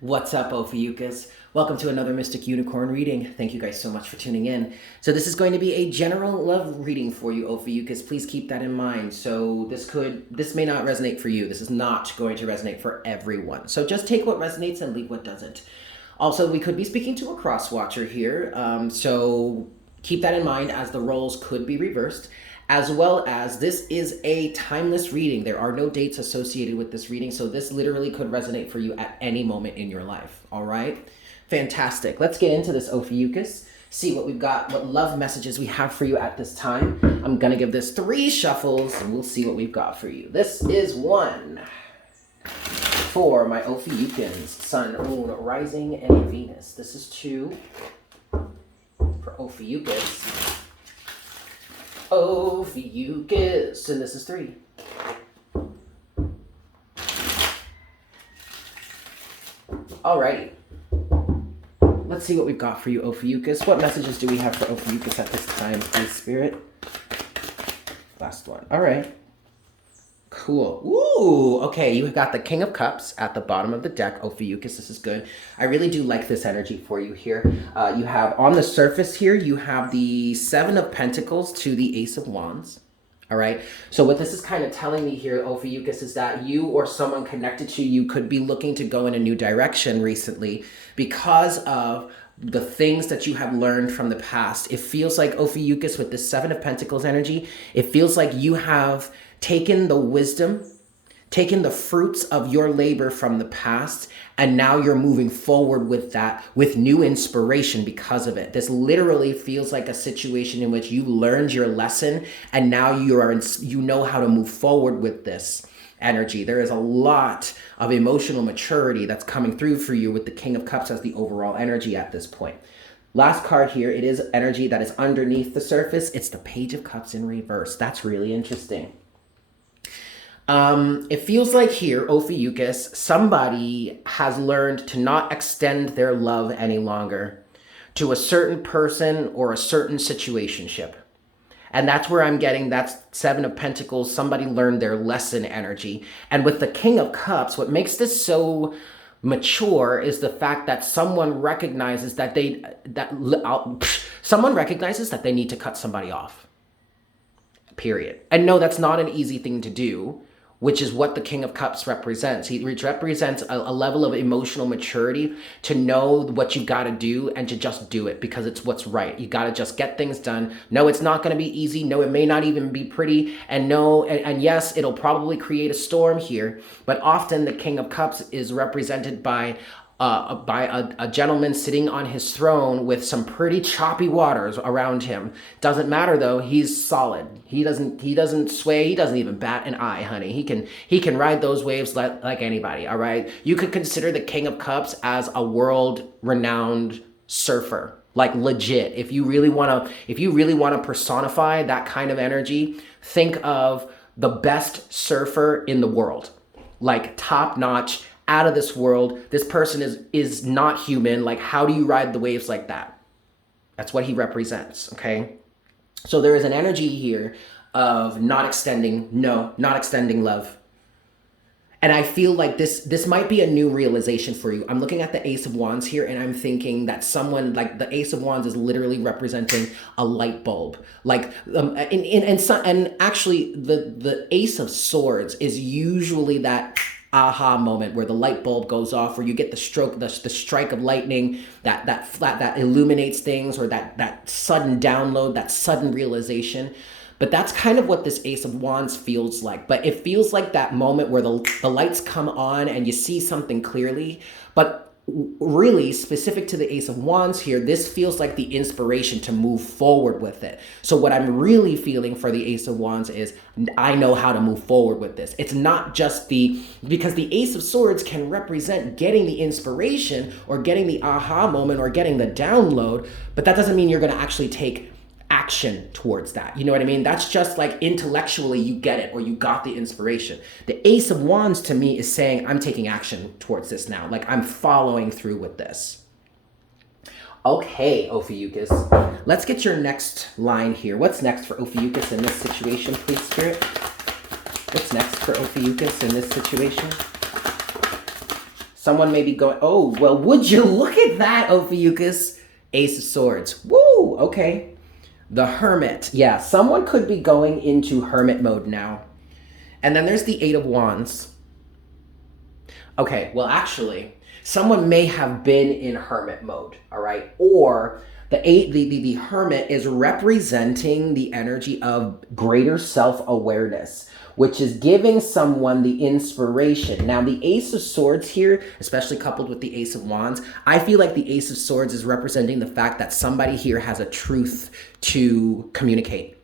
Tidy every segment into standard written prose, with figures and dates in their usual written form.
What's up, Ophiuchus? Welcome to another Mystic Unicorn reading. Thank you guys so much for tuning in. So this is going to be a general love reading for you, Ophiuchus. Please keep that in mind. So this may not resonate for you. This is not going to resonate for everyone. So just take what resonates and leave what doesn't. Also, we could be speaking to a cross-watcher here. So keep that in mind as the roles could be reversed, as well as this is a timeless reading. There are no dates associated with this reading, so this literally could resonate for you at any moment in your life, all right? Fantastic. Let's get into this, Ophiuchus. See what we've got, what love messages we have for you at this time. I'm going to give this 3 shuffles, and we'll see what we've got for you. This is 1 for my Ophiuchans, Sun, Moon, Rising, and Venus. This is 2 for Ophiuchus. Ophiuchus, and this is 3. Alrighty. Let's see what we've got for you, Ophiuchus. What messages do we have for Ophiuchus at this time, please, Spirit? Last one. Alright. Cool. Ooh, okay, you've got the King of Cups at the bottom of the deck, Ophiuchus. This is good. I really do like this energy for you here. You have, on the surface here, you have the 7 of Pentacles to the Ace of Wands. All right. So what this is kind of telling me here, Ophiuchus, is that you or someone connected to you could be looking to go in a new direction recently because of the things that you have learned from the past. It feels like, Ophiuchus, with this 7 of Pentacles energy, it feels like you have taken the wisdom, taken the fruits of your labor from the past, and now you're moving forward with that, with new inspiration because of it. This literally feels like a situation in which you learned your lesson, and now you know how to move forward with this energy. There is a lot of emotional maturity that's coming through for you with the King of Cups as the overall energy at this point. Last card here, it is energy that is underneath the surface. It's the Page of Cups in reverse. That's really interesting. It feels like here, Ophiuchus, somebody has learned to not extend their love any longer to a certain person or a certain situationship. And that's where I'm getting that 7 of Pentacles. Somebody learned their lesson energy. And with the King of Cups, what makes this so mature is the fact that someone recognizes that someone recognizes that they need to cut somebody off. Period. And no, that's not an easy thing to do, which is what the King of Cups represents. He represents a level of emotional maturity to know what you got to do and to just do it because it's what's right. You got to just get things done. No, it's not going to be easy. No, it may not even be pretty. And no, and yes, it'll probably create a storm here. But often the King of Cups is represented by a gentleman sitting on his throne with some pretty choppy waters around him. Doesn't matter though, he's solid. He doesn't sway, he doesn't even bat an eye, honey. He can ride those waves like anybody, all right? You could consider the King of Cups as a world-renowned surfer. Like legit. If you really want to personify that kind of energy, think of the best surfer in the world. Like top-notch, out of this world. This person is not human. Like, how do you ride the waves like that? That's what he represents, okay? So there is an energy here of not extending love. And I feel like this might be a new realization for you. I'm looking at the Ace of Wands here, and I'm thinking that someone, like the Ace of Wands is literally representing a light bulb. Like, and actually the Ace of Swords is usually that aha moment where the light bulb goes off, where you get the strike of lightning that illuminates things, or that sudden download, that sudden realization. But that's kind of what this Ace of Wands feels like. But it feels like that moment where the lights come on and you see something clearly. But really, specific to the Ace of Wands here, this feels like the inspiration to move forward with it. So what I'm really feeling for the Ace of Wands is, I know how to move forward with this. It's not just because the Ace of Swords can represent getting the inspiration or getting the aha moment or getting the download, but that doesn't mean you're going to actually take action towards that. You know what I mean? That's just like intellectually you get it or you got the inspiration. The Ace of Wands to me is saying, I'm taking action towards this now. Like, I'm following through with this. Okay, Ophiuchus, let's get your next line here. What's next for Ophiuchus in this situation, please, Spirit? What's next for Ophiuchus in this situation? Someone may be going, oh, well, would you look at that, Ophiuchus? Ace of Swords. Woo, okay. The Hermit. Yeah, someone could be going into Hermit mode now. And then there's the Eight of Wands. Okay, well, actually, someone may have been in Hermit mode, all right? Or the Hermit is representing the energy of greater self-awareness, which is giving someone the inspiration. Now, the Ace of Swords here, especially coupled with the Ace of Wands, I feel like the Ace of Swords is representing the fact that somebody here has a truth to communicate.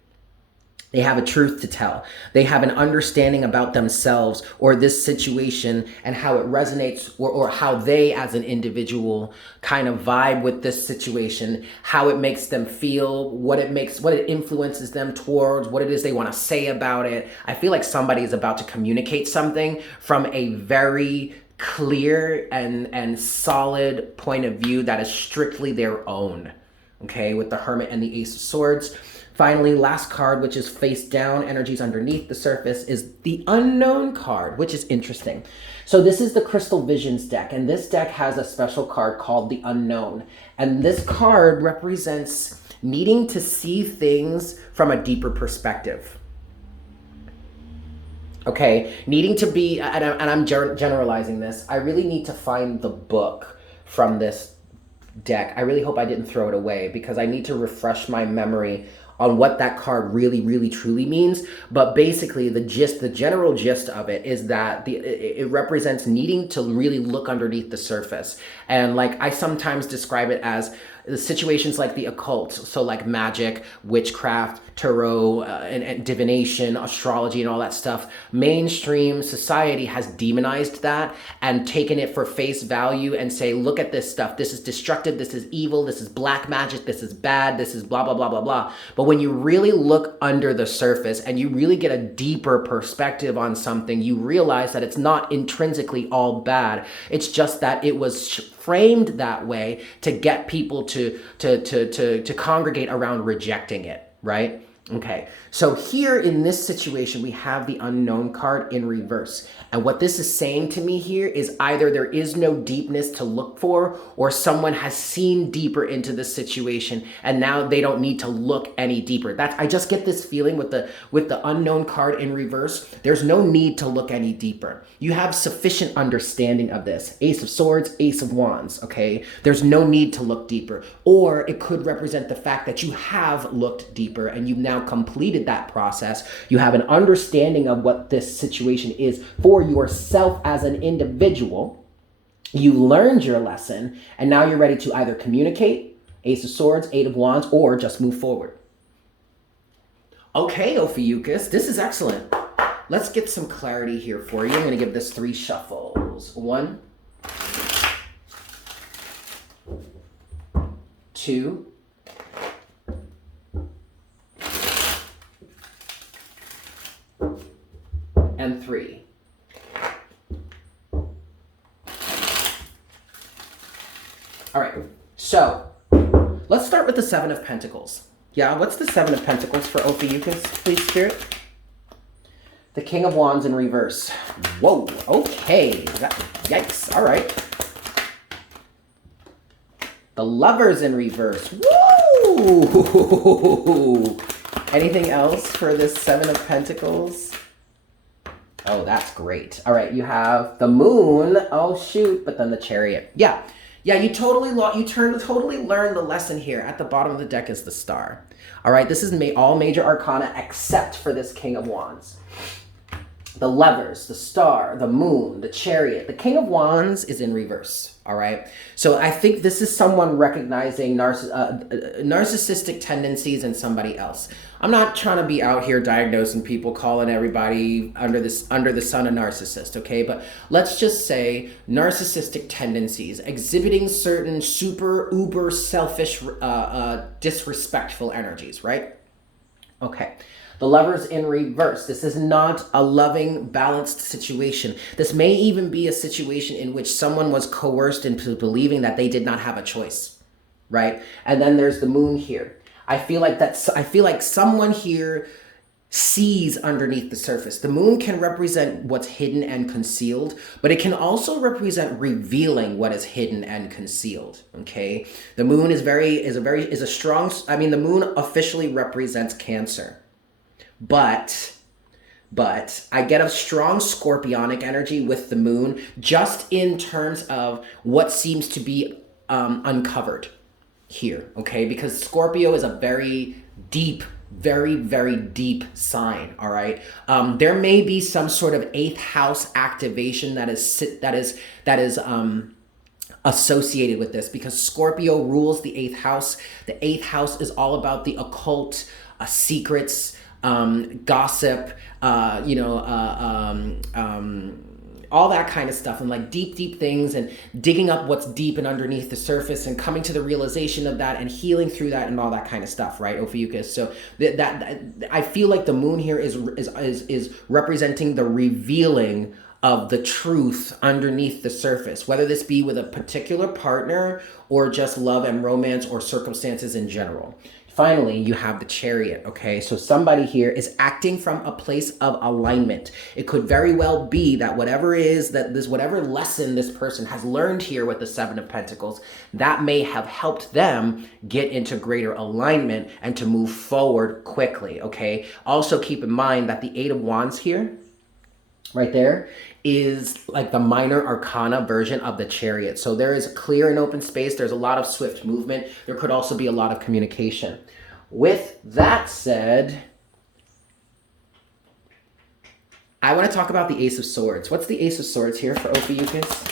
They have a truth to tell. They have an understanding about themselves or this situation and how it resonates, or how they as an individual kind of vibe with this situation, how it makes them feel, what it influences them towards, what it is they want to say about it. I feel like somebody is about to communicate something from a very clear and solid point of view that is strictly their own. Okay, with the Hermit and the Ace of Swords. Finally, last card, which is face down, energies underneath the surface, is the Unknown card, which is interesting. So this is the Crystal Visions deck, and this deck has a special card called the Unknown. And this card represents needing to see things from a deeper perspective. Okay, needing to be, and I'm generalizing this, I really need to find the book from this deck. I really hope I didn't throw it away, because I need to refresh my memory on what that card really, really, truly means. But basically, the general gist of it is that it represents needing to really look underneath the surface. And like I sometimes describe it as situations like the occult, so like magic, witchcraft, tarot, and divination, astrology, and all that stuff. Mainstream society has demonized that and taken it for face value and say, look at this stuff. This is destructive. This is evil. This is black magic. This is bad. This is blah, blah, blah, blah, blah. But when you really look under the surface and you really get a deeper perspective on something, you realize that it's not intrinsically all bad. It's just that it was framed that way to get people to congregate around rejecting it, right? Okay, so here in this situation, we have the Unknown card in reverse. And what this is saying to me here is either there is no deepness to look for, or someone has seen deeper into the situation and now they don't need to look any deeper. I just get this feeling with the Unknown card in reverse. There's no need to look any deeper. You have sufficient understanding of this. Ace of Swords, Ace of Wands, okay? There's no need to look deeper. Or it could represent the fact that you have looked deeper and you've now completed that process. You have an understanding of what this situation is for yourself as an individual. You learned your lesson, and now you're ready to either communicate, Ace of Swords, Eight of Wands, or just move forward. Okay, Ophiuchus, this is excellent. Let's get some clarity here for you. I'm going to give this 3 shuffles. 1, 2, and 3. All right, so let's start with the 7 of Pentacles. Yeah, what's the 7 of Pentacles for Ophiuchus, please, Spirit? The King of Wands in reverse. Whoa, okay. Yikes, all right. The Lovers in reverse. Woo! Anything else for this 7 of Pentacles? Oh, that's great. All right, you have the Moon. Oh, shoot, but then the Chariot. Yeah, you totally learned the lesson here. At the bottom of the deck is the Star. All right, this is all major arcana except for this King of Wands. The Lovers, the Star, the Moon, the Chariot. The King of Wands is in reverse, all right? So I think this is someone recognizing narcissistic tendencies in somebody else. I'm not trying to be out here diagnosing people, calling everybody under the sun a narcissist, okay? But let's just say narcissistic tendencies, exhibiting certain super, uber, selfish, disrespectful energies, right? Okay. The Lovers in reverse. This is not a loving, balanced situation. This may even be a situation in which someone was coerced into believing that they did not have a choice, right? And then there's the Moon here. I feel like someone here sees underneath the surface. The moon can represent what's hidden and concealed, but it can also represent revealing what is hidden and concealed. Okay, the moon is a strong. I mean, the moon officially represents Cancer, but I get a strong scorpionic energy with the moon, just in terms of what seems to be uncovered here. Okay, because Scorpio is a very deep, very, very deep sign. All right, there may be some sort of eighth house activation that is associated with this, because Scorpio rules the eighth house. The eighth house is all about the occult, secrets, gossip, all that kind of stuff, and like deep things, and digging up what's deep and underneath the surface, and coming to the realization of that, and healing through that, and all that kind of stuff, right, Ophiuchus? So that I feel like the moon here is representing the revealing of the truth underneath the surface, whether this be with a particular partner or just love and romance or circumstances in general. Finally, you have the Chariot, okay? So somebody here is acting from a place of alignment. It could very well be that whatever lesson this person has learned here with the Seven of Pentacles, that may have helped them get into greater alignment and to move forward quickly, okay? Also keep in mind that the Eight of Wands here, right there, is like the minor arcana version of the Chariot. So there is clear and open space. There's a lot of swift movement. There could also be a lot of communication. With that said, I want to talk about the Ace of Swords. What's the Ace of Swords here for Ophiuchus?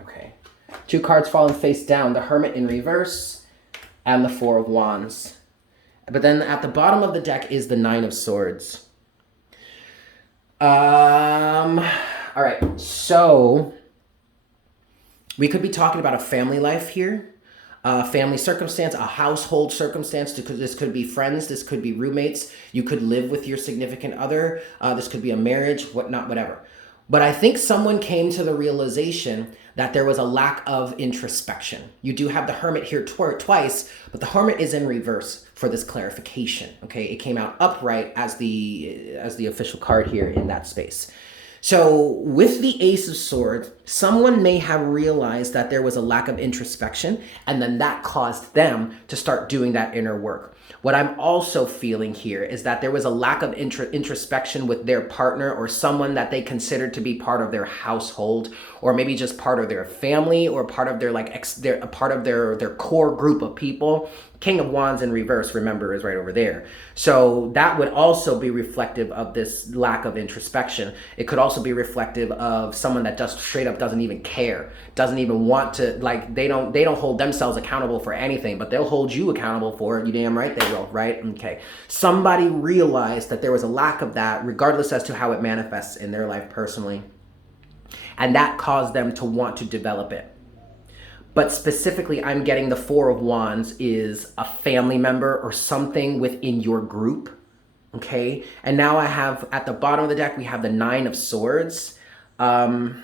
Okay. Two cards falling face down. The Hermit in reverse and the Four of Wands. But then at the bottom of the deck is the Nine of Swords. All right, so we could be talking about a family life here, a family circumstance, a household circumstance. This could be friends, this could be roommates. You could live with your significant other. This could be a marriage, whatnot, whatever. But I think someone came to the realization that there was a lack of introspection. You do have the Hermit here twice, but the Hermit is in reverse for this clarification, okay? It came out upright as the official card here in that space. So with the Ace of Swords, someone may have realized that there was a lack of introspection, and then that caused them to start doing that inner work. What I'm also feeling here is that there was a lack of introspection with their partner or someone that they considered to be part of their household, or maybe just part of their family, or part of their part of their core group of people. King of Wands in reverse, remember, is right over there. So that would also be reflective of this lack of introspection. It could also be reflective of someone that just straight up doesn't even care, doesn't even want to, like, they don't hold themselves accountable for anything, but they'll hold you accountable for it. You damn right they will, right? Okay. Somebody realized that there was a lack of that, regardless as to how it manifests in their life personally. And that caused them to want to develop it. But specifically, I'm getting the Four of Wands is a family member or something within your group, okay? And now I have, at the bottom of the deck, we have the Nine of Swords. To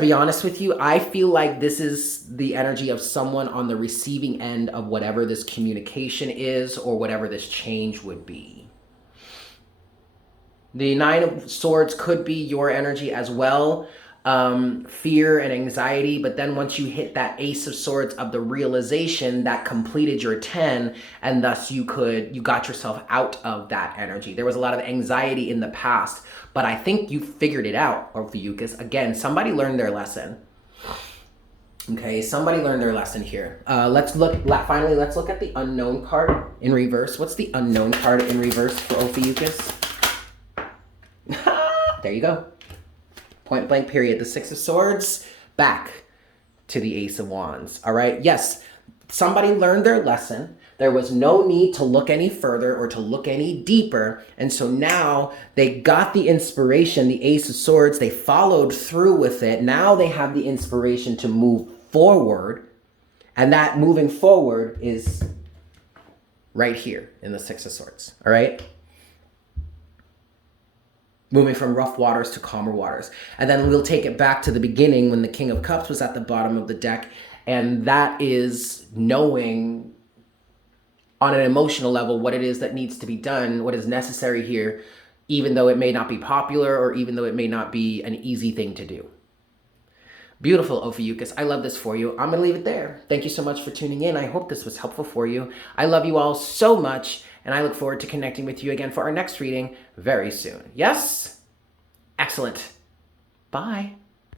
be honest with you, I feel like this is the energy of someone on the receiving end of whatever this communication is or whatever this change would be. The Nine of Swords could be your energy as well. Fear and anxiety, but then once you hit that Ace of Swords of the realization, that completed your 10, and thus you got yourself out of that energy. There was a lot of anxiety in the past, but I think you figured it out, Ophiuchus. Again, somebody learned their lesson. Okay, somebody learned their lesson here. Finally, let's look at the Unknown card in reverse. What's the Unknown card in reverse for Ophiuchus? There you go. Point blank period. The Six of Swords back to the Ace of Wands. All right. Yes, somebody learned their lesson. There was no need to look any further or to look any deeper. And so now they got the inspiration, the Ace of Swords. They followed through with it. Now they have the inspiration to move forward. And that moving forward is right here in the Six of Swords. All right. Moving from rough waters to calmer waters. And then we'll take it back to the beginning when the King of Cups was at the bottom of the deck. And that is knowing on an emotional level what it is that needs to be done, what is necessary here, even though it may not be popular or even though it may not be an easy thing to do. Beautiful, Ophiuchus. I love this for you. I'm going to leave it there. Thank you so much for tuning in. I hope this was helpful for you. I love you all so much, and I look forward to connecting with you again for our next reading very soon. Yes? Excellent. Bye.